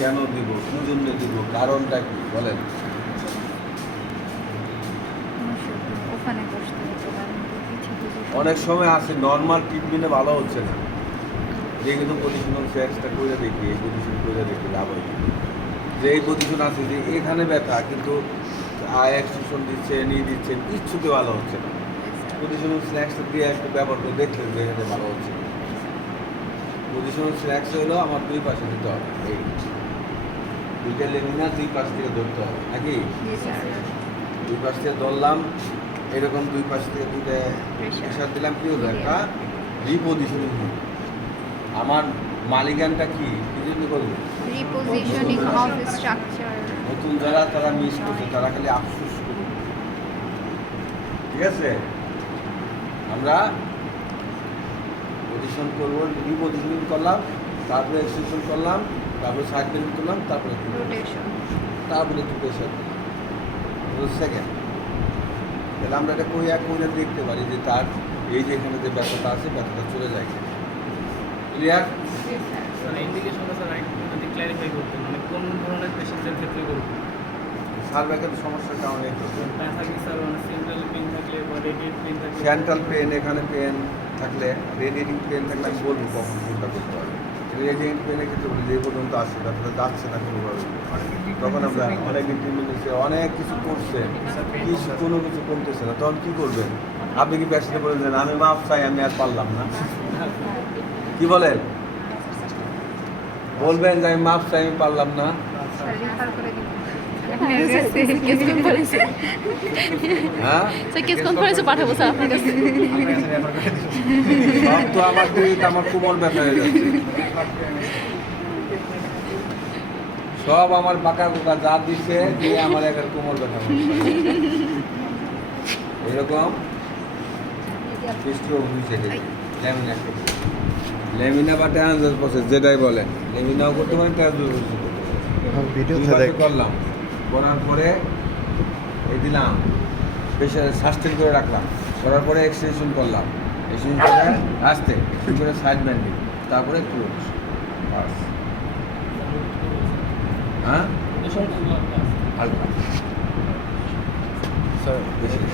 কেন দিব, কি জন্য দিব, কারণটা কি বলেন? ওখানে বসতে হতো, কারণ পিঠে দুটো অনেক সময় আছে নর্মাল ট্রিটমেন্টে ভালো হচ্ছে না, যে কিন্তু পজিশনাল সেক্সটা করে দেখি, এই পজিশন করে দেখি লাভ হয়, যে এই পজিশন আছে যে এখানে ব্যথা কিন্তু এক্সটেনশন দিচ্ছে, নিয়ে দিচ্ছে, কিচ্ছুতে ভালো হচ্ছে না। পজিশনাল স্ন্যাক্সটা দিয়ে একটু ব্যবহার করে দেখলেন যে এখানে ভালো হচ্ছে। পজিশনাল স্ন্যাক্স হলো আমার দুই পাশে দিতে হবে, এই দুইটা লেমিনা দুই পাশ থেকে ধরতে হবে নাকি, দুই পাশ থেকে ধরলাম, এরকম দুই পাশ থেকে দুইটা প্রেশার দিলাম, কি হলো একটা রিপোজিশনিং হলো। আমার মালিকানটা কি জন্য করবো? রিপোজিশনিং অফ স্ট্রাকচার। নতুন যারা তারা মিস করছে, তারা খালি আফসোস করবে। ঠিক আছে, আমরা পজিশন করবো, রিপোজিশনিং করলাম, তারপরে এক্সটেনশন করলাম, তারপরে সাইড বেন্ড করলাম, তারপরে রোটেশন, তারপরে একটু প্রেশার সেকেন্ড। তাহলে আমরা এটা কইরা দেখতে পারি যে তার এই যে এখানে যে ব্যথাটা আছে, ব্যথাটা চলে যায়। ক্লিয়ার? মানে ইন্ডিকেশনটা স্যার যদি ক্ল্যারিফাই করতেন, মানে কোন ধরনের পেশেন্টের ক্ষেত্রে করব? সার্ভাইকাল সমস্যার কারণে ব্যথা কি স্যার মানে সেন্ট্রাল পেইন থাকলে বা রেডিয়েট পেইন থাকলে? সেন্ট্রাল পেন, এখানে পেন থাকলে, রেডিয়েটিং পেন থাকলে আমি বলবো কখন কোনটা করতে হবে। রেডিয়েটিং পেনের ক্ষেত্রে বলি যে পর্যন্ত আসছে, ব্যথাটা যাচ্ছে না কোনোভাবে, তখন আমরা অনেকদিন ট্রিটমেন্ট নিচ্ছে, অনেক কিছু করছে, কোনো কিছু কমতেছে না, তখন কী করবেন? আপনি কি পেশেন্টে বললেন আমি মাপ চাই, আমি আর পারলাম না, কি বলেন? বলবেন যে আমি মাপ চাই, আমি পারলাম না। রেফার করে দিন। কেস কনফারেন্সে, হ্যাঁ, স্যার কেস কনফারেন্সে পাঠাবো স্যার আপনার কাছে। সব তো আমার দিকে আমার কোমর ব্যথা হয়ে যাচ্ছে, সব আমার বাঁকা কোকা যা দিচ্ছে দিয়ে আমার একটা কোমর ব্যথা হচ্ছে। এরকম লেমিনা বা ট্রান্সফার প্রসেস যেটাই বলেন, লেমিনাও করতে পারেন, ট্রান্সফার প্রসেস করতে পারেন। ভিডিওতে দুই পাশে দেখ করলাম, করার পরে এই দিলাম, প্রেশার সাস্টেন করে রাখলাম, করার পরে এক্সটেনশন করলাম, এক্সটেনশন করে আসতে এক্সটেনশন করে সাইড ব্যান্ডিং, তারপরে ক্লোজ। হ্যাঁ, হালকা স্যার,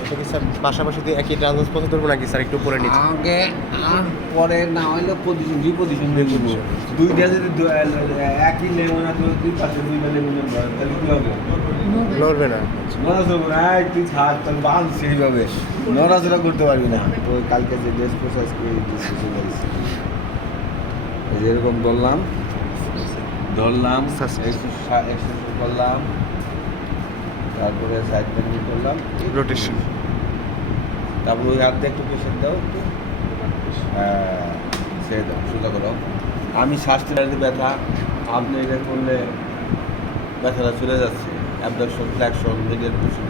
এটা কি স্যার পাশাপাশি দিয়ে একই ট্রান্সফার পথে ধরবো নাকি স্যার একটু পরে নিচ্ছি? আগে পরে না হইলে পজিশন রিপোজিশন দেখবো, দুইটা যদি একই লেমন আছে, দুই পাশে দুইটা লেমন তাহলে কি হবে? লড়বে না। নড়াচড়া এই তুই থাক, তাহলে বাঁধ সেইভাবে নড়াচড়া করতে পারবি না। তো কালকে যে ড্রেস পোজ আজকে যেরকম ধরলাম এক্সটেনশন করলাম, তারপরে সাইড ব্যান্ডিং করলাম, রোটেশন। তারপরে ওই হাত দিয়ে একটু প্রেশার দাও, একটু সে দাও, সোজা করো। আমি শ্বাসটি ব্যথা, আপনি এটা করলে ব্যথাটা চলে যাচ্ছে, অ্যাবডাকশন, ফ্ল্যাকশন, মিডিয়াল পোজিশন,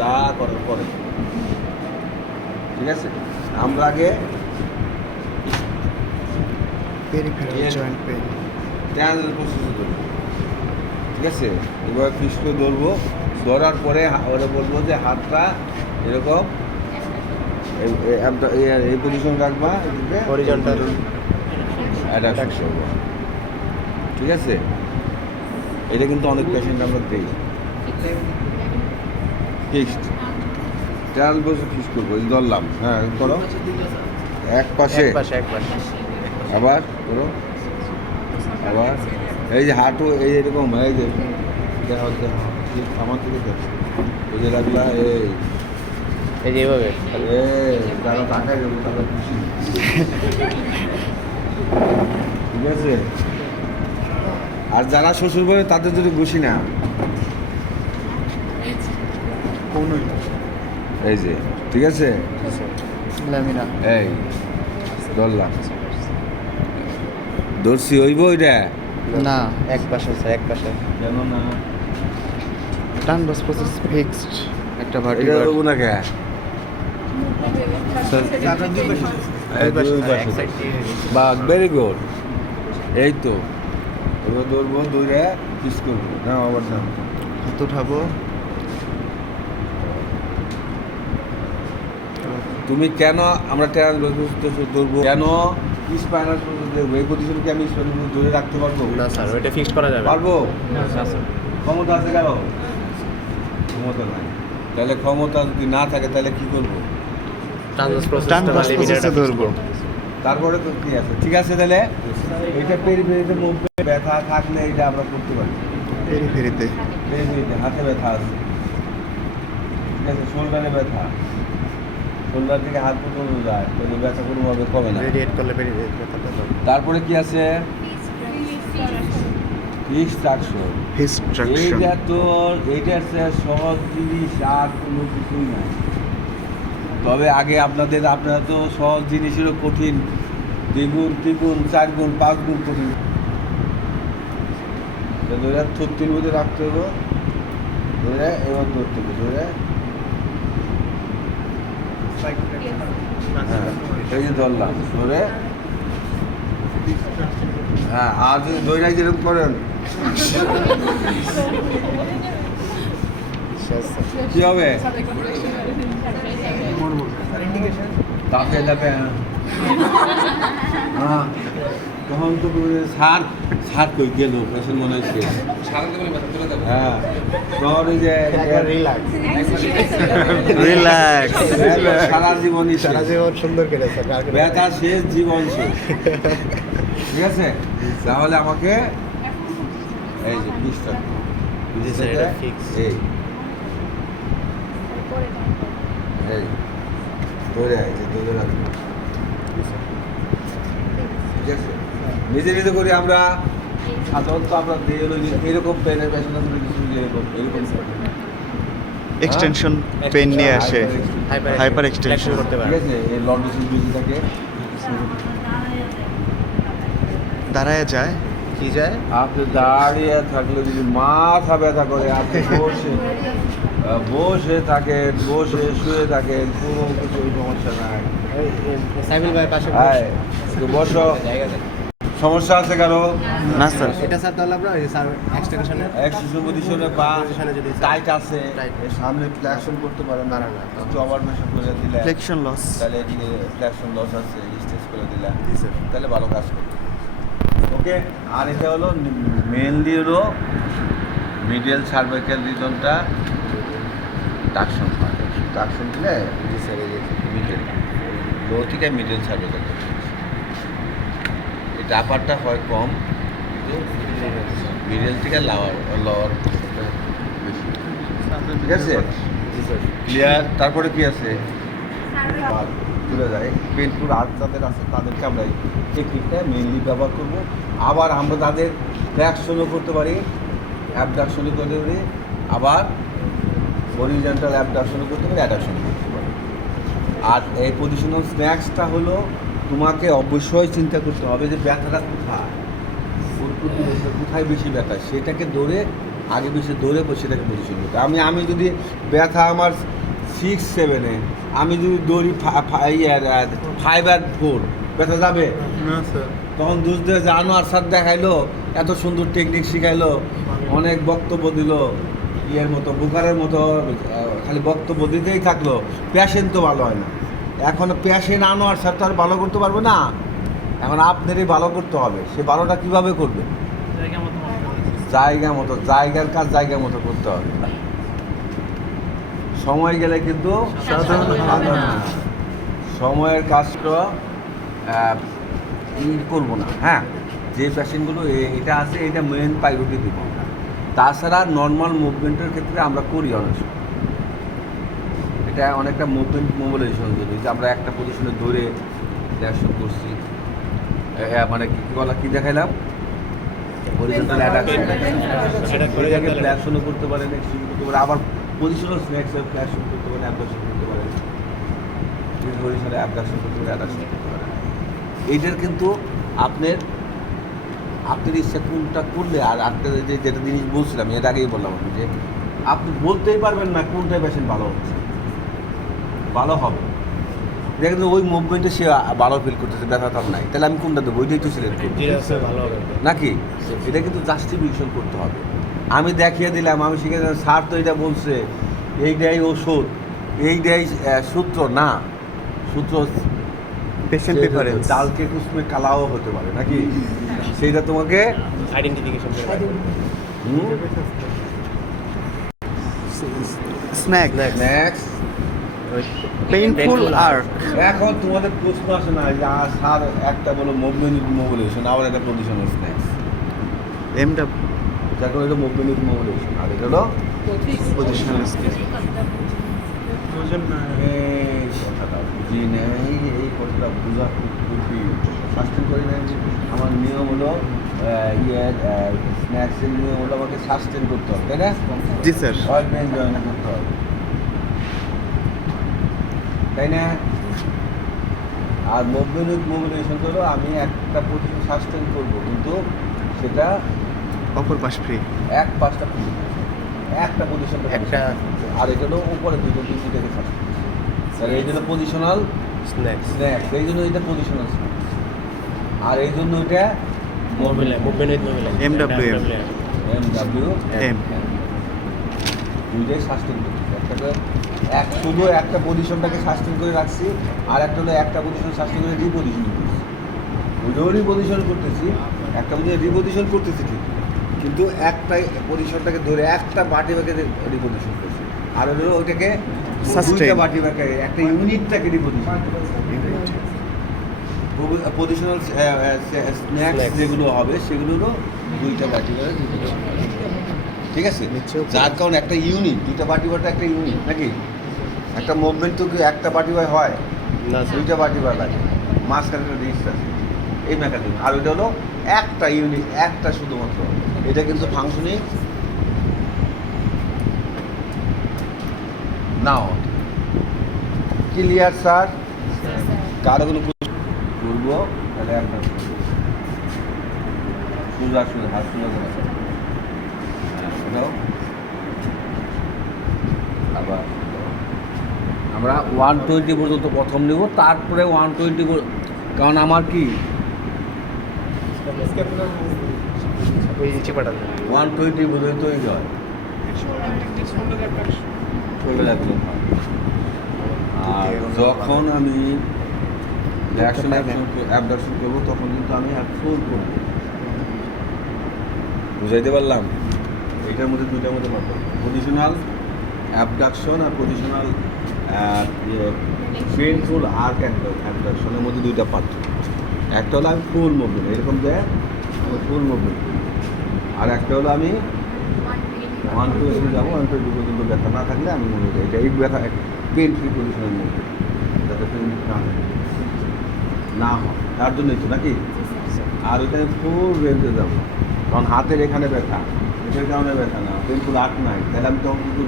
যা করার পরে। ঠিক আছে, আমরা আগে পেরিফেরাল জয়েন্ট পেইন। ট্রান্সফার প্রসেসে ধরবো। ঠিক আছে, এবার পিছলে ধরবো, ধরার পরে ওরা বলবো যে হাতটা এরকম এই পজিশন রাখবা, হরিজন্টাল অ্যাডাকশন করবো। ঠিক আছে, এটা কিন্তু অনেক পেশেন্ট আমরা দিই ফিক্সড, ট্রান্সফার ফিক্স করবো, এই ধরলাম, হ্যাঁ করো, এক পাশে আবার করো, আবার এই যে হাঁটু এই এরকম, এই যে দেখো দেখো আমার থেকে দেখো, এই যে রাখলা, এই যে এইভাবে তারা টাকায় দেবো, তারা খুশি। ঠিক আছে, আর যারা শ্বশুর বাড়ি তাদের যদি ঘুষি না, এই যে ঠিক আছে, ল্যামিনা। এই ধরলাম, ধরছি হইব এটা না, এক পাশে স্যার, এক পাশে। কেন না, ট্রান্সফার প্রসেস ফিক্সড একটা এটা ভার্টিকাল। হইব না কে? বা ভেরি গুড, এই তো এবার ধরবো, দৌড়ে পিস করবো না, আবার না হাত উঠাবো। তুমি কেন আমরা ট্রান্সফার ধরবো, কেন স্পাইনাল দেখবো, এই পজিশনে কি আমি স্পাইনাল ধরে রাখতে পারবো? না স্যার, ওইটা ফিক্সড করা যাবে। পারবো? না স্যার। ক্ষমতা আছে কেন? ক্ষমতা নাই। তাহলে ক্ষমতা যদি না থাকে তাহলে কি করবো? ট্রান্সভার্স ট্রান্সভার্স প্রসেসে ধরবো। তারপরে তো কি আছে? ঠিক আছে, তাহলে এইটা পেরিফেরিতে মুভমেন্ট ব্যথা থাকলে এটা আমরা করতে পারি। পেরিফেরিতে পেরিফেরিতে হাতে ব্যথা আছে, ঠিক আছে, শোল্ডারে ব্যথা, শোল্ডার থেকে হাত পর্যন্ত যায়, তাহলে ব্যথা কোনোভাবে কমে না। রেডিয়েট করলে ব্যথাটা তো তারপরে কি আছে? ডিস্ট্রাকশন। ডিস্ট্রাকশন। এইটার চেয়ে সহজ জিনিস আর কোনো কিছুই নাই। তবে আগে আপনারা তো সহজ জিনিসেরও কঠিন, দ্বিগুণ তিনগুণ 4 গুণ 5 গুণ কঠিন। 36 মধ্যে রাখতে হবে, ধরে এবার ধরতে হবে, ধরে হ্যাঁ এই যে ধরলাম, ধরে হ্যাঁ, আর যদি দইটাই যেরকম করেন কি হবে? তাপে তাপে হ্যাঁ, তখন তো সার কই গেল, পেশেন্ট মনে হচ্ছে হ্যাঁ, তখন ওই যে রিল্যাক্স। সারা জীবনই সারা জীবন সুন্দর কেটেছে। ব্যথা শেষ, জীবন শেষ। ঠিক আছে, তাহলে আমাকে এই যে পিসটা জি স্যার, এটা fix। এই এই ধরে রাখবো, ঠিক আছে। নিজে নিজে করি আমরা, সাধারণত আমরা এরকম পেনের পেশেন্ট আসলে কিছু এরকম এক্সটেনশন পেন নিয়ে আসে, হাইপার এক্সটেনশন করতে ঠিক পারে। আছে। এই লন্ডন বেশি থাকে, দাঁড়ায় যায়। কি যায়? আপনি দাঁড়িয়ে থাকলে যদি মাথা ব্যথা করে, আপনি বসে থাকেন, বসে শুয়ে থাকেন, কোনো কিছু সমস্যা নাই। সাইবিল ভাই পাশে হ্যাঁ, একটু বসো। জায়গা দেন। সমস্যা আছে কারো? না স্যার, এটা স্যার তাহলে আমরা স্যার এক্সটেনশনে এক্সটেনশন পজিশনে বা পজিশনে যদি টাইট আছে, Tight। এর সামনে ফ্লেকশন করতে পারেন না, না, না, না। একটু ওভার প্রেশার করে দিলে ফ্লেকশন লস। তাহলে এদিকে ফ্লেকশন লস আছে, স্ট্রেচ করে দিলে জি স্যার। তাহলে ভালো কাজ করবে। ওকে, আর এটা হলো মেনলি হলো মিডিয়াল সার্ভাইকাল রিজনটা ডাকশন হয়, ডাকশন দিলে জি স্যার, এই যে মিডল লো থেকে মিডল সার্ভাইকাল, এটা আপারটা হয় কম, মিডল থেকে লোয়ার বেশি। ঠিক আছে, জি স্যার। ক্লিয়ার? তারপরে কি আছে? আর তুলে যায় পেনপুর আর যাদের আছে তাদেরকে আমরা এই টেকনিকটা মেইনলি ব্যবহার করব। আবার আমরা তাদের ফ্ল্যাকশনও করতে পারি, অ্যাবডাকশনও করতে পারি, আবার হরিজন্টাল অ্যাবডাকশনও করতে পারি, অ্যাডাকশনও করতে পারি। আর এই পজিশনাল স্ন্যাক্সটা হলো তোমাকে অবশ্যই চিন্তা করতে হবে যে ব্যথাটা কোথায়, কোথায় বেশি ব্যথা, সেটাকে ধরে আগে বেশি ধরে সেটাকে পজিশন করতে। আমি যদি ব্যথা আমার 6-7-এ, আমি যদি দৌড়ি 5 আর 4, ব্যথা যাবে? না স্যার, তখন দোষ দিয়ে যে আনোয়ার স্যার দেখাইলো, এত সুন্দর টেকনিক শিখাইলো, অনেক বক্তব্য দিল, ইয়ের মতো বুকারের মতো খালি বক্তব্য দিতেই থাকলো, পেশেন্ট তো ভালো হয় না। এখন পেশেন্ট আনোয়ার স্যার তো আর ভালো করতে পারবে না, এখন আপনারই ভালো করতে হবে। সে ভালোটা কিভাবে করবে? জায়গা মতো জায়গার কাজ জায়গা মতো করতে হবে। সময় গেলে কিন্তু সাধারণ হবে না। সময়ের কাজটা করবো না। হ্যাঁ, যে পেশেন্টগুলো এটা আছে এটা মেন প্রায়োরিটি দিব আমরা। তাছাড়া নর্মাল মুভমেন্টের ক্ষেত্রে আমরা করি অনেক সময়, এটা অনেকটা মুভমেন্ট মোবিলাইজেশন যদি যে আমরা একটা পজিশনে ধরে রিঅ্যাকশন করছি, মানে কি বলা কি দেখাইলাম, হরিজন্টাল অ্যাডাকশন এটাকে ফ্ল্যাকশনও করতে পারেন, এক্সটেনশন করতে পারেন, আবার পজিশনাল স্ন্যাক্স ফ্ল্যাকশন করতে পারেন, অ্যাবডাকশন করতে পারেন, হরিজন্টাল অ্যাবডাকশন করতে পারেন, অ্যাডাকশন করতে পারেন। এইটার কিন্তু আপনার ইচ্ছা কোনটা করলে, আর আপনার যেটা জিনিস বলছিলাম এর আগেই বললাম আমি, যে আপনি বলতেই পারবেন না কোনটা পেশেন্ট ভালো হচ্ছে, ভালো হবে। দেখেন ওই মুভমেন্টে সে ভালো ফিল করতেছে, ব্যথা তার নাই, তাহলে আমি কোনটা দেবো? ওইটাই তো সিলেক্ট করবো ভালো হবে নাকি? এটা কিন্তু জাস্টিফিকেশন করতে হবে। আমি দেখিয়ে দিলাম, আমি শিখে দিলাম, স্যার তো এটা বলছে, এইটাই ওষুধ, এইটাই সূত্র না। সূত্র পেশেন্ট প্রেফারেন্স ডালকে কুসমে কালাও হতে পারে নাকি, সেইটা তোমাকে আইডেন্টিফিকেশন স্ন্যাক নেক্সট। পেইনফুল আর এখন তোমাদের প্রশ্ন আসে না যে স্যার একটা বলো মুভমেন্ট মোবিলেশন, আবার একটা পজিশনাল স্ন্যাক্স, এমডব্লিউ দেখো এটা মুভমেন্ট মোবিলেশন, আর এটা হলো পজিশনাল এই কথাটা বুঝি নেই, এই কথাটা বোঝা খুব খুবই শাস্তি করি নাই। আমার নিয়ম হলো স্ন্যাক্সের নিয়ম হলো আমাকে সাস্টেন করতে হবে, তাই না? জি স্যার অল্প এনজয়মেন্ট করতে হবে, তাই না? আর মুভমেন্ট মোবিলেশন হলো আমি একটা পজিশন সাস্টেন করবো, কিন্তু সেটা অপর পাশ ফ্রি এক পাঁচটা একটা পজিশন একটা আর এটা হলো উপরে দুইটাকে সাস্টেন, তাহলে এই জন্য পজিশনাল স্ন্যাক্স স্ন্যাক্স, এই জন্য এটা পজিশনাল স্ন্যাক্স, আর এই জন্য এটা মুভমেন্ট MWM MW এম দুইটাই সাস্টেন করছি, একটাকে শুধু একটা পজিশনটাকে সাস্টেন করে রাখছি, আর একটা হলো একটা পজিশন সাস্টেন করে রিপোজিশন করতেছি, দুটোও রিপোজিশন করতেছি, একটা পজিশন রিপোজিশন করতেছি ঠিক, কিন্তু একটা পজিশনটাকে ধরে একটা বাটি ব্যাগে রিপোজিশন করছি, আর হলো ওইটাকে Sustain. দুইটা বাটি ব্যাগে একটা ইউনিটটাকে রিপোজিশন পজিশনাল স্ন্যাক্স যেগুলো হবে সেগুলো হলো দুইটা বাটি ব্যাগে রিপোজিশন, ঠিক আছে? যার কারণে একটা ইউনিট, দুইটা বাটি বাটা একটা ইউনিট নাকি, একটা মুভমেন্ট তো কি একটা বাটি বাই হয় না দুইটা বাটি বার লাগে, মাঝখানে একটা রিস্ট আছে, এই মেকানিজম, আর ওইটা হলো একটা ইউনিট, একটা শুধুমাত্র, এটা কিন্তু ফাংশনিং নাও। Clear sir? কারো কোনো করবো তাহলে একটা সোজা সোজা হাত সোজা করে এটাও আবার আমরা 120 পর্যন্ত প্রথম নেব, তারপরে 120, কারণ আমার কি ওই নিচে পাঠান 120 পর্যন্ত তৈরি হয়, আর যখন আমি অ্যাবডাকশন করবো তখন কিন্তু আমি ফুল করবো, বুঝাইতে পারলাম? এইটার মধ্যে দুইটার মধ্যে পারবো, পজিশনাল অ্যাবডাকশন আর পজিশনাল পেইনফুল আর্ক অ্যাবডাকশনের মধ্যে দুইটা পার্থক্য, একটা হলো আমি ফুল মুভমেন্ট এরকম দেয় ফুল মুভমেন্ট, আর একটা হলো আমি 120 যাবো, 120 পর্যন্ত ব্যথা না থাকলে আমি মনে করি এটা এই ব্যথা পেইন ফ্রি পজিশনের মধ্যে যাতে পেইন না হয় তার জন্যই তো নাকি, আর ওইটা ফুল রেঞ্জে যাবো, কারণ হাতের এখানে ব্যথা, এটার কারণে ব্যথা না, পেইনফুল আর্ক নাই, তাহলে আমি তখন কিন্তু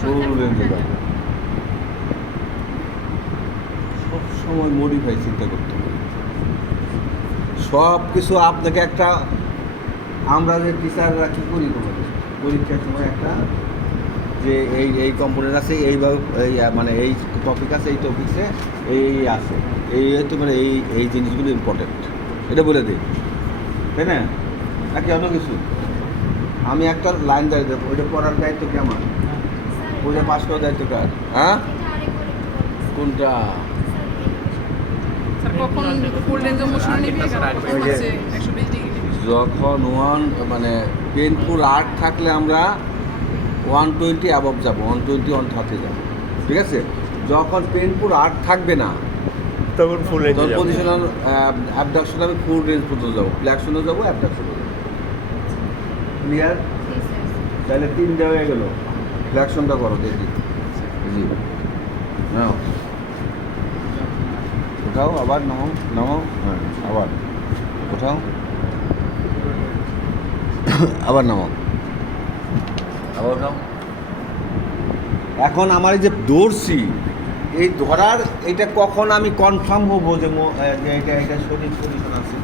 ফুল রেঞ্জে যাবো। সবসময় মডিফাই চিন্তা করতে হবে, সব কিছু আপনাকে একটা, আমরা যে টিচাররা কী করি তোমাদের পরীক্ষার সময় একটা যে এই কম্পোনেন্ট আছে, এইভাবে এই মানে এই টপিক আছে, এই টপিক্সে এই আছে, এই তো মানে এই জিনিসগুলো ইম্পর্টেন্ট, এটা বলে দিই, তাই না? নাকি অন্য কিছু আমি একটা লাইন দাঁড়িয়ে দেবো, ওইটা পড়ার দায়িত্ব কি আমার, ওইটা পাস করার দায়িত্ব কার? হ্যাঁ কোনটা? যখন মানে পেইনফুল আর্ট থাকলে আমরা 120 অ্যাবভ যাবো, 120 130 যাবো, ঠিক আছে? যখন পেইনফুল আর্ট থাকবে না তখন ফুল রেঞ্জ তখন পজিশনাল অ্যাবডাকশন আমি ফুল রেঞ্জ পর্যন্ত যাবো, ফ্ল্যাকশনও যাবো, অ্যাবডাকশনও যাবো। ক্লিয়ার? তাহলে 3 হয়ে গেল, ফ্ল্যাকশনটা করো দেখি, জি নাও উঠাও, আবার নামাও নামাও, হ্যাঁ আবার উঠাও, আবার নামাও, আবার উঠাও। এখন আমার এই যে দৌড়ছি, এই ধরার এটা কখন আমি কনফার্ম হবো যে এটা সঠিক পজিশন আছে?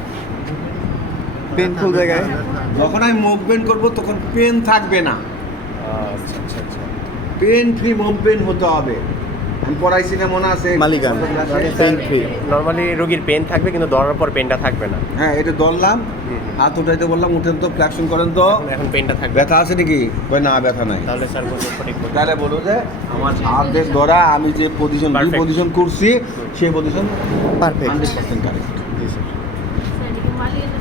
পেইনফুল জায়গায় যখন আমি মুভমেন্ট করবো তখন পেন থাকবে না, আচ্ছা আচ্ছা আচ্ছা পেন ফ্রি মুভমেন্ট হতে হবে, আমি পড়াইছি না মনে আছে মালিকান। পেন ফ্রি নর্মালি রোগীর পেন থাকবে কিন্তু ধরার পর পেনটা থাকবে না। হ্যাঁ এটা ধরলাম, হাত উঠাইতে বললাম, উঠেন তো ফ্লেকশন করেন তো, এখন পেনটা থাকবে। ব্যথা আছে নাকি? কই না ব্যথা নাই। তাহলে স্যার বলবো সঠিক বলবো। তাহলে বলো যে আমার হাতের ধরা আমি যে পজিশন Perfect. পজিশন করছি সেই পজিশন পারফেক্ট। 100% কারেক্ট। জি স্যার।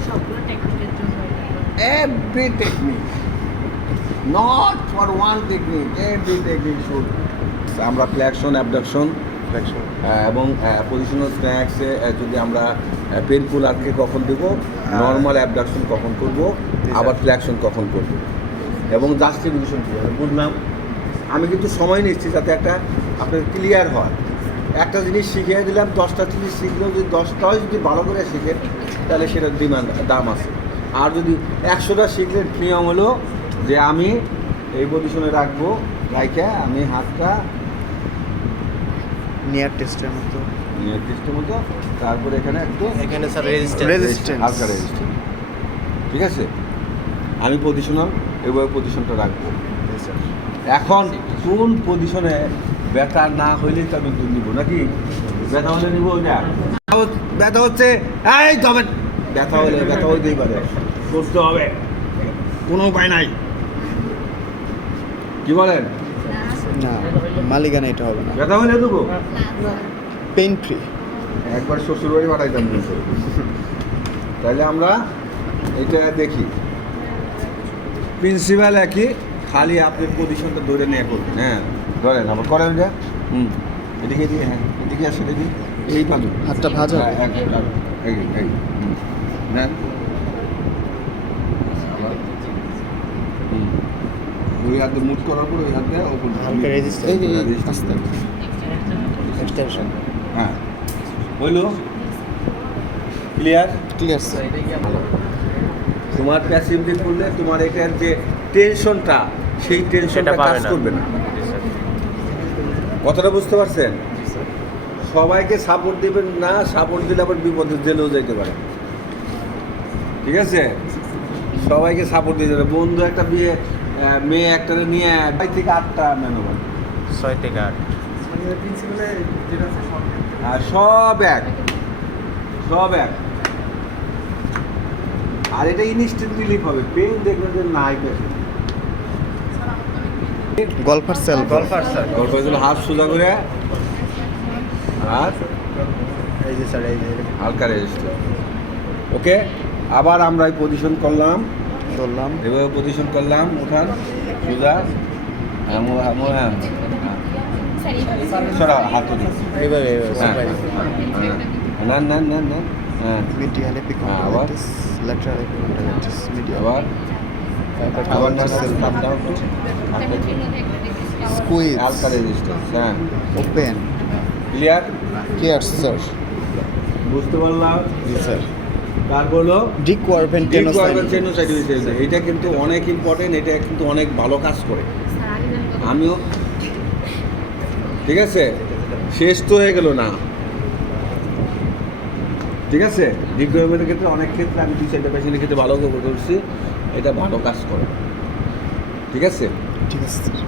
সবগুলো টেকনিকের জন্য Every technique, not for one technique, every technique should. আমরা ফ্লেকশন, অ্যাবডাকশন এবং পজিশনাল স্ন্যাক্সে যদি আমরা পেনফুল আটকে কখন দেব, নর্মাল অ্যাবডাকশন কখন করব, আবার ফ্লেকশন কখন করব এবং জাস্টিফিকেশন কী হবে বুঝলাম। আমি কিন্তু সময় নিচ্ছি যাতে একটা আপনার ক্লিয়ার হয়। একটা জিনিস শিখিয়ে দিলাম, 10টা জিনিস শিখলেও যদি 10টাও যদি ভালো করে শিখেন তাহলে সেটার দাম আছে। আর যদি 100টা শিখলে নিয়ম হলো যে আমি এই পজিশনে রাখবো, রাইখে আমি হাতটা নিয়ার টেস্টের মতো। নির্দিষ্ট মতো, তারপরে এখানে একটু এখানে স্যার রেজিস্ট্যান্স। Resistance. হালকা রেজিস্ট্যান্স, ঠিক আছে। আমি পজিশনাল এইভাবে পজিশনটা রাখবো। এখন কোন পজিশনে ব্যথা না হইলেই তো আমি দুধ নিব নাকি? ব্যথা হলে নিব ওইটা, ব্যথা হচ্ছে এই তবে ব্যথা হলে ব্যথা হইতেই পারে, করতে হবে, কোনো উপায় নাই। কি বলেন? না, মালিকানা এটা হবে না। ব্যথা হলে দেবো, পেন ফ্রি। একবার শ্বশুর বাড়ি পাঠাইতাম কিন্তু। তাহলে আমরা এটা দেখি, প্রিন্সিপাল একই, খালি আপনি পজিশনটা ধরে নিয়ে করবেন। হ্যাঁ ধরেন, আবার করেন এটা। এদিকে দিয়ে, হ্যাঁ এদিকে আসে দেখি, এই পাবেন হাতটা ভাঁজা হবে। নেন। ওই হাতে মুট করার পর ওই হাতে ওপেন হালকা resistance। এই যে আস্তে এক্সটেনশন। হ্যাঁ হইল ক্লিয়ার। Clear sir. তোমার প্যাসিভলি করলে তোমার এটার যে টেনশনটা, সেই টেনশনটা সেটা পাবে কাজ না। করবে না। কথাটা বুঝতে পারছেন? সবাইকে সাপোর্ট দিবেন না, সাপোর্ট দিলে আবার বিপদে জেলেও যেতে পারে, ঠিক আছে। সবাইকে সাপোর্ট দিয়ে যাবে। বন্ধু একটা বিয়ে মেয়ে একটা নিয়ে 5 থেকে 8টা ম্যানোভার, 6 থেকে 8। আর সব এক, সব এক। আর এটা ইনস্ট্যান্ট রিলিফ হবে, পেন দেখবেন যে নাই পেশে। গল্ফার সেল। Golfer sir. গল্পগুলো হাত সোজা করে আর এই যে স্যার এই যে হালকা রেজিস্টার। ওকে, আবার আমরা এই পজিশন করলাম, ধরলাম। এভাবে পজিশন করলাম, উঠান সোজা, হ্যাঁ সরা হাত তুলি, এইভাবে হ্যাঁ নেন নেন নেন নেন, হ্যাঁ মিডিয়াল এপিকন্ডাইটিস, ল্যাটারাল এপিকন্ডাইটিস, মিডিয়াল। আবার আবার Gallbladder cell. সাপ দাও একটু, স্কুইজ। হালকা রেজিস্ট্যান্স, হ্যাঁ ওপেন। ক্লিয়ার। Clear sir. বুঝতে পারলাম। জি স্যার। তারপর হলো ডিকোয়ারভেন টেনোসাইন। এটা কিন্তু অনেক ইম্পর্টেন্ট, এটা কিন্তু অনেক ভালো কাজ করে। আমিও, ঠিক আছে, শেষ তো হয়ে গেল না, ঠিক আছে। ডিকোয়ারভেন্টের ক্ষেত্রে অনেক ক্ষেত্রে আমি 2-4টা পেশেন্টের ক্ষেত্রে ভালো করছি, এটা ভালো কাজ করে, ঠিক আছে। ঠিক আছে স্যার।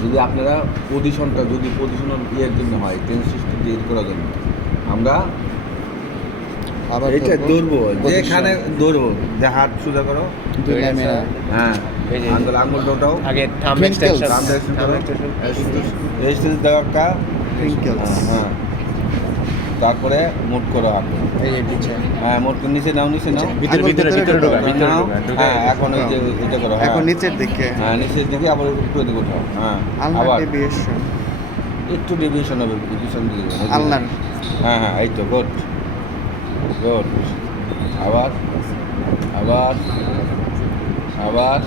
যদি আপনারা পজিশনটা যদি পজিশনাল ইয়ের জন্য হয়, টেন সিস্টেম দিয়ে করার জন্য আমরা আবার এইটা ধরবো, যেখানে ধরবো, যে হাত সোজা করো, দুই লাইনে হ্যাঁ এই যে- আঙ্গুলটাও আগে thumb Twinkles. Extension. Ram direction করো, রেজিস্ট্যান্স দেওয়া একটা, টুইঙ্কেলস। হ্যাঁ তারপরে মুট করো হাত, এই যে পিছে হ্যাঁ মুট নিচে নাও, নিচে নাও, ভিতরে আঙুল ভিতরে ভিতরে ভিতরে ঢোকা, ঢোকা। ভিতরে নাও, ঢোকা, ঢোকা। হ্যাঁ এখন এই যে এটা করো, হ্যাঁ এখন নিচের দিকে। হ্যাঁ নিচের দিকে, আবার একটু এদিকে উঠাও, হ্যাঁ আলনার আবার ডেভিয়েশন। একটু ডেভিয়েশন হবে পিছন দিকে, আলনার। হ্যাঁ হ্যাঁ এই তো গুড গুড। আবার আবার আবার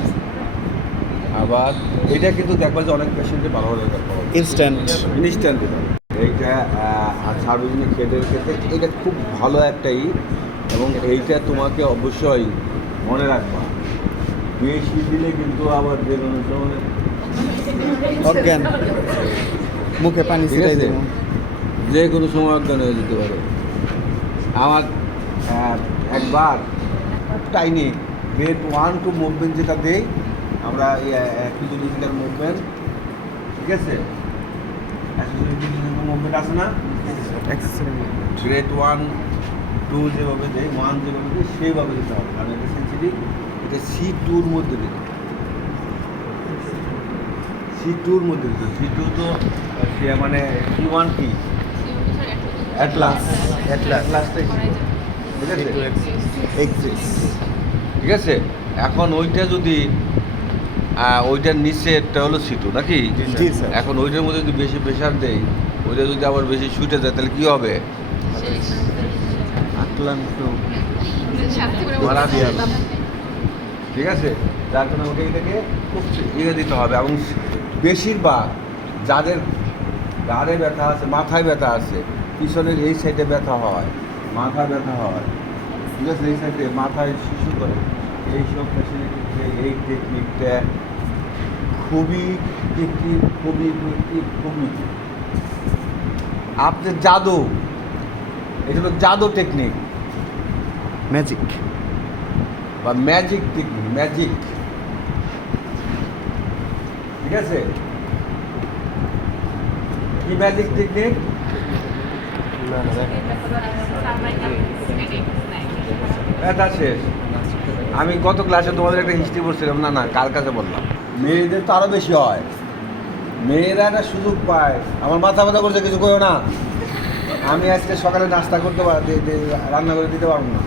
আবার এটা কিন্তু দেখবা যে অনেক পেশেন্টে ভালো হয়ে যাবে ইনস্ট্যান্ট। ইনস্ট্যান্ট। এইটা সার্বজনীন ক্ষেত্রের ক্ষেত্রে এটা খুব ভালো একটাই, এবং এইটা তোমাকে অবশ্যই মনে রাখবা। বেশি দিলে কিন্তু আবার বেরোনোর সময়, অজ্ঞান। মুখে পানি ঠিক ছিটাই আছে, দেবো। যে কোনো সময় অজ্ঞান হয়ে যেতে পারে। আমার একবার টাইনে গ্রেড 1 টু মুভমেন্ট যেটা দেই আমরা, ফিজিওলজিক্যাল মুভমেন্ট, ঠিক আছে, মুভমেন্ট আছে না, গ্রেড 1 2 যেভাবে দেয়, 1 যেভাবে দেয় সেইভাবে দিতে হবে, কারণ এটা সেন্সিটিভ। এটা C2-র মধ্যে দিতে হবে, C2-র মধ্যে দিতে হবে। C2 তো মানে C1 কি অ্যাটলাস, অ্যাটলাসটাই ঠিক আছে, ঠিক আছে। এখন ওইটা যদি ওইটার নিচেরটা হলো C2 নাকি? জি স্যার। এখন ওইটার মধ্যে যদি বেশি প্রেশার দেই, ওইটা যদি আবার বেশি ছুটে যায় তাহলে কি হবে? মারা যাবে। ঠিক আছে, যার জন্য ওকে এটাকে খুব ইয়ে দিতে হবে। এবং বেশিরভাগ যাদের ঘাড়ে ব্যথা আছে, মাথায় ব্যথা আছে, পিছনের এই সাইডে ব্যথা হয়, মাথা ব্যথা হয়, ঠিক আছে, এই সাইডে মাথায় শিশু করে, এইসব পেশেন্টের ক্ষেত্রে এই টেকনিকটা খুবই আপনার জাদু, এটা হলো জাদু টেকনিক ম্যাজিক। বা ম্যাজিক টেকনিক, ম্যাজিক, ঠিক আছে। কি ম্যাজিক টেকনিক? এটা শেষ। আমি গত ক্লাসে তোমাদের একটা হিস্ট্রি পড়ছিলাম, না কার কাছে বললাম, মেয়েদের তো আরও বেশি হয়, মেয়েরা একটা সুযোগ পায়। আমার মাথা ব্যথা করছে, কিছু করো না, আমি আজকে সকালে নাস্তা করতে রান্না করে দিতে পারবো না,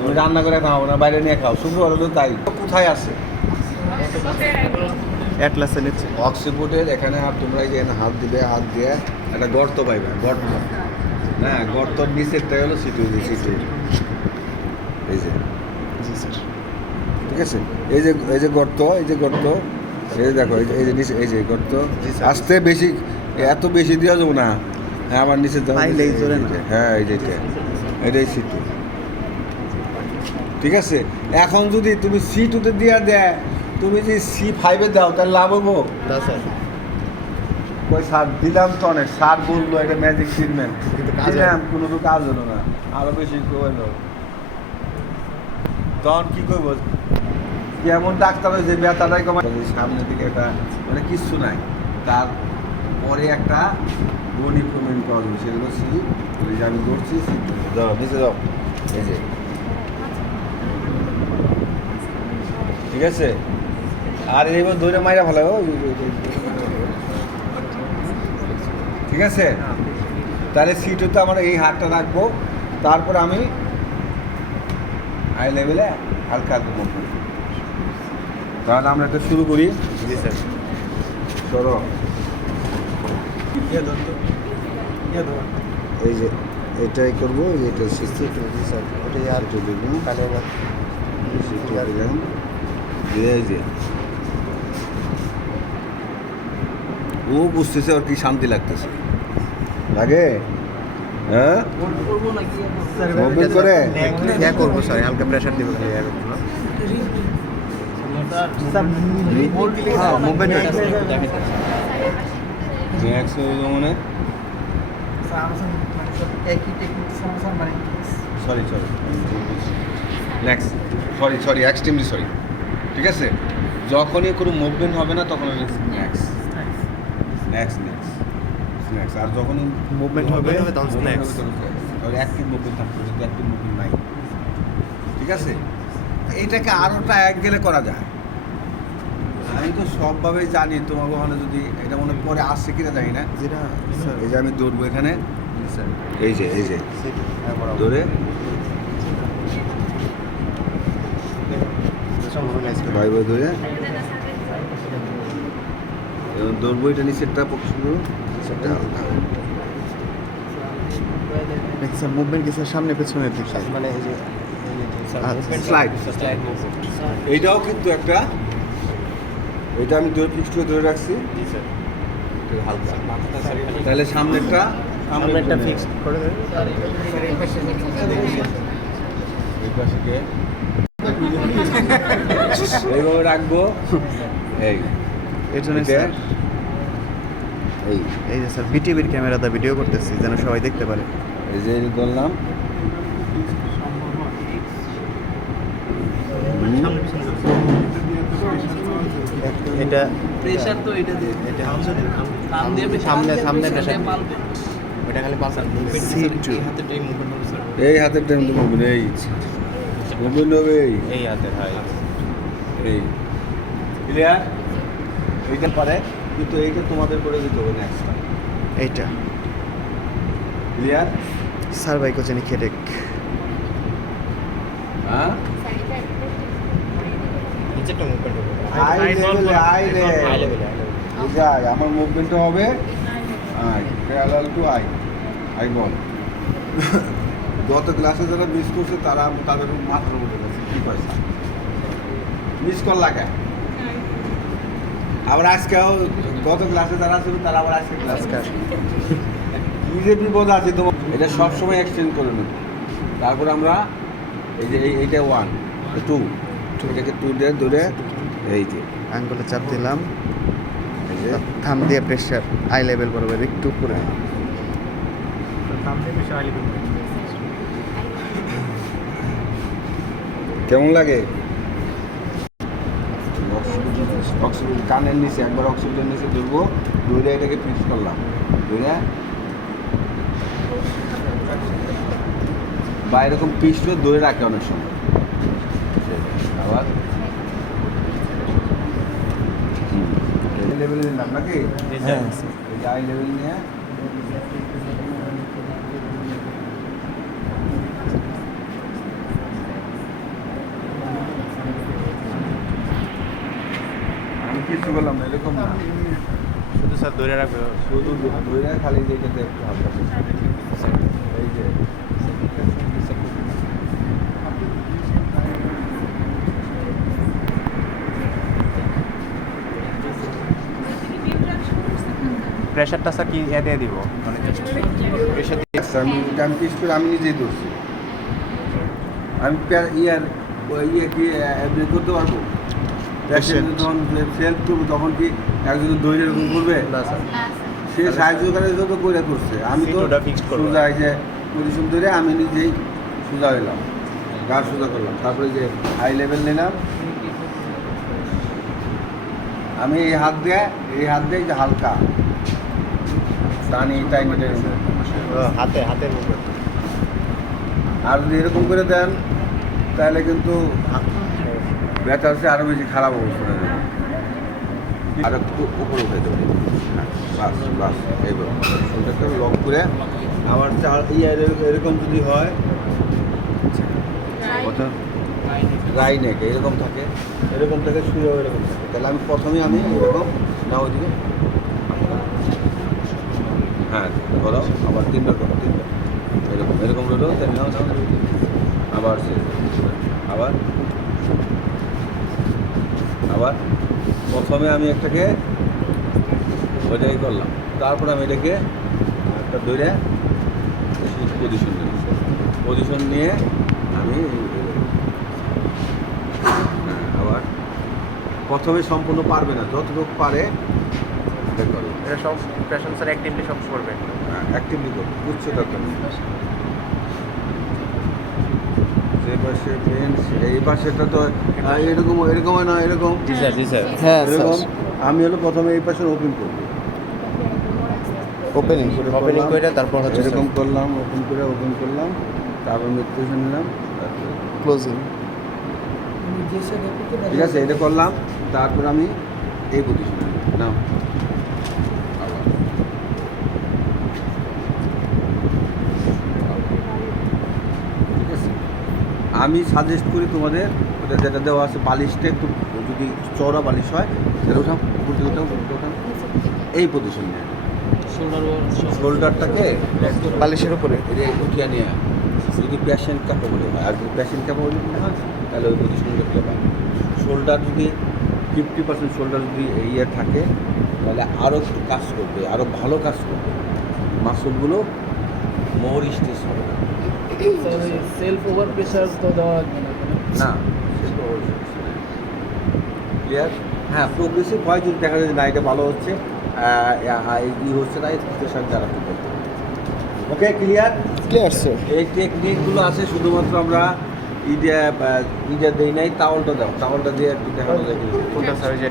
তুমি রান্না করে খাও না, বাইরে নিয়ে খাও, শুক্রবার হলো তাই। কোথায় আছে? অ্যাটলাসের নিচে। অক্সিফোর্ডের এখানে তোমরা এই যে এখানে হাত দিবে, হাত দিয়ে একটা গর্ত পাইবে, গর্ত, হ্যাঁ, গর্তর নিচেরটাই হলো C2, C2 এই যে, জি স্যার। ঠিক আছে। এই যে গর্ত, এই যে গর্ত, এই যে দেখো, এই যে নিচে, এই যে গর্ত, আস্তে বেশি, এত বেশি দেওয়া যাবো না, হ্যাঁ, আমার নিচে দাও, পাইলেই জোরে না। হ্যাঁ, এই যে এটাই C2, ঠিক আছে। এখন যদি তুমি C2-তে দিয়া দেয়, তুমি যদি C5-এ দাও তাহলে লাভ হবো? না স্যার, ওই সার দিলাম তো অনেক, সার বললো এটা ম্যাজিক ট্রিটমেন্ট, কিন্তু কাজ দিলাম কোনো তো কাজ হলো না, আরো বেশি করলো, তখন কি করবো? কেমন ডাক্তার হয়েছে, ব্যথাটাই কমায়, সামনের দিকে একটা মানে কিচ্ছু নাই, তারপরে একটা বোন ইমপ্রুভমেন্ট পাওয়া যাবে, সেগুলো ওই যে আমি করছি, দাও নিচে দাও, এই যে, ঠিক আছে। আর এইবার দইটা মাইরা ভালো, ঠিক আছে। তাহলে C2-তে আমরা এই হাতটা রাখবো, তারপর আমি আই লেভেলে হালকা হালকা মুভ করি। তাহলে আমরা এটা শুরু করি। জি স্যার। চলো, এই যে এটাই করবো, এটা শিখছি, স্যার ওটাই আর এটা দেখবো, তাহলে এবার সেটা দিলাম, এই যে ও বুঝতেছে ওর কি শান্তি লাগতেছে, লাগে, হ্যাঁ, মুভমেন্ট করে ইয়া করবো স্যার, হালকা প্রেশার দিব, হ্যাঁ মুভমেন্ট ম্যাক্স মানে sorry next, sorry extremely sorry, ঠিক আছে। যখনই কোনো মুভমেন্ট হবে না তখন নেক্সট, আর যখন মুভমেন্ট হবে তখন স্ন্যাক্স। তাহলে অ্যাক্টিভ মুভমেন্ট থাকবে, কিন্তু অ্যাক্টিভ মুভমেন্ট নাই, ঠিক আছে। এইটাকে আরোটা এক গেলে করা যায়। আমি তো সবভাবেই জানি, তোমার ওখানে যদি এটা মনে পরে আসছে কিনা জানি না, যেটা স্যার, এই যে আমি দৌড়বো এখানে, স্যার এই যে দৌড়ে ভাই ধরে দৌড়বো, এটা নিচেরটা পক্ষে সেটা স্যার মুভমেন্ট কি স্যার সামনে পেছনের দিকে? মানে এই যে স্লাইড, এইটাও কিন্তু একটা, এটা আমি ধরে ফিক্সড করে ধরে রাখছি, এটা হালকা, তাহলে সামনেরটা সামনেরটা ফিক্সড করে দেবেন। এই পাশে কে এইভাবে রাখবো, এই এর জন্য এটা, স্যার এই এই যে স্যার বিটিভির ক্যামেরাতে ভিডিও করতেছি যেন সবাই দেখতে পারে। এই যে করলাম, এটা প্রেশার তো এটা দিয়ে এটা থাম দিয়ে সামনে pressure pressure দিয়ে পালবে। ওটা খালি পাস C2 এই হাতেরটাই মুভমেন্ট হবে স্যার। এই হাতের টাইম মুভমেন্ট এই মুভমেন্ট হবে এই হাতে হয় এই ক্লিয়ার এইটা পারে কিন্তু এইটা তোমাদের করে দিতে হবে নেক্সট এইটা ক্লিয়ার সার্ভাইকোজেনিক হেডেক। হ্যাঁ নিচেরটা মুভমেন্ট হবে আই লেভেলে আই হাই লেভেল লেভেলে যাই আমার মুভমেন্টটা হবে eye parallel to eye eye বল গত ক্লাসে যারা মিস করছে তারা তাদের মাথার মধ্যে গেছে কি পয়সা মিস কল লাগায় আবার আজকেও গত ক্লাসে যারা ছিল তারা আবার আজকে ক্লাস কি যে বিপদ আছে তোমার এটা সবসময় এক্সচেঞ্জ করে নেব তারপর আমরা এই যে এইটা 1 2 এটাকে 2 দিয়ে ধরে এই যে আঙ্গুলে চাপ দিলাম, এই যে থাম দিয়ে প্রেশার আই লেভেল বরাবর একটু উপরে। থাম দিয়ে pressure high level। কেমন লাগে অক্সিজেন কানের নিচে একবার অক্সিজেন নিচে ধরবো ধরে এটাকে ফিক্স করলাম ধরে বা এরকম পিসটা ধরে রাখে অনেক সময় আবার লেভেলে নিলাম নাকি হ্যাঁ এই যে আই লেভেল নিয়ে আমি কিছু বললাম না এরকম না শুধু স্যার ধরে রাখবে শুধু ধরে খালি যে এটাতে একটু হালকা এই যে প্রেশারটা স্যার কি এ দিয়ে দিব মানে প্রেশার দিয়ে আমি পিস করে আমি নিজেই ধরছি আমি ইয়ে কি বের করতে পারবো Patient. যখন সেলফ করবো তখন কি একজন দৈর এরকম করবে না স্যার সে সাহায্যকারীর জন্য করে করছে আমি তো সিটুটা fixed করবো। সোজা এই যে পজিশন ধরে আমি নিজেই সোজা হইলাম গা সোজা করলাম তারপরে যে হাই লেভেল নিলাম আমি এই হাত দিয়ে এই যে হালকা টানি টাইনি টাইনি হাতের মুভমেন্ট আর যদি এরকম করে দেন তাহলে কিন্তু ব্যথা হচ্ছে আরও বেশি খারাপ অবস্থা হয়ে যাবে আর একটু উপরে উঠে দেবে বাস বাস এইবার শোল্ডারটা লক করে আবার এরকম যদি হয় রাই নেক এরকম থাকে শুয়েও এরকম থাকে তাহলে আমি প্রথমে এরকম না ওইদিকে হ্যাঁ ধরো আবার তিনবার করো এরকম রইলো তাহলে নাও আবার আবার প্রথমে আমি একটাকে ওইটাই করলাম তারপর আমি এটাকে একটা ধরে পজিশন নিয়ে আমি আবার প্রথমে সম্পূর্ণ পারবে না যতটুকু পারে এটা করো এটা সব প্রেশার স্যার অ্যাক্টিভলি সব করবে অ্যাক্টিভলি করো বুঝছো দরকার নেই যে পাশে বেঞ্চ এই পাশেটা তো এরকম না এরকম জি স্যার হ্যাঁ এরকম আমি হলো প্রথমে এই পাশে ওপেন করবো ওপেনিং ওপেনিং করে তারপর হচ্ছে এরকম করলাম ওপেন করলাম তারপর মেডিটেশন নিলাম ক্লোজিং। ঠিক আছে এটা করলাম তারপর আমি এই পজিশনে নাও আবার ঠিক আছে আমি সাজেস্ট করি তোমাদের ওটা যেটা দেওয়া আছে বালিশটা একটু যদি চওড়া বালিশ হয় সেটা উঠাও উপর থেকে উঠাও এই পজিশন নিয়ে শোল্ডারটাকে বালিশের উপরে এটা উঠিয়ে নিয়ে যদি প্যাশেন্ট ক্যাপাবল হয় আর যদি প্যাশেন্ট ক্যাপাবল না হয় তাহলে ওই পজিশনটা ফেলে পায় শোল্ডার যদি 50% শোল্ডার যদি ইয়ে থাকে তাহলে আরও একটু কাজ করবে আরও ভালো কাজ করবে মাসলগুলো মোর স্ট্রেস হবে সেলফ ওভার প্রেশার তো দেওয়া না ক্লিয়ার হ্যাঁ প্রোগ্রেসিভ হয় যদি দেখা যায় যে না এটা ভালো হচ্ছে হচ্ছে না প্রেশার দ্বারা ওকে ক্লিয়ার ক্লিয়ার স্যার। এই টেকনিকগুলো আছে শুধুমাত্র আমরা ইডিয়া দেই নাই, তাওয়ালটা দাও, তাওয়ালটা দিয়ে একটু দেখানো যায় কিনা। কোনটা স্যার ওই যে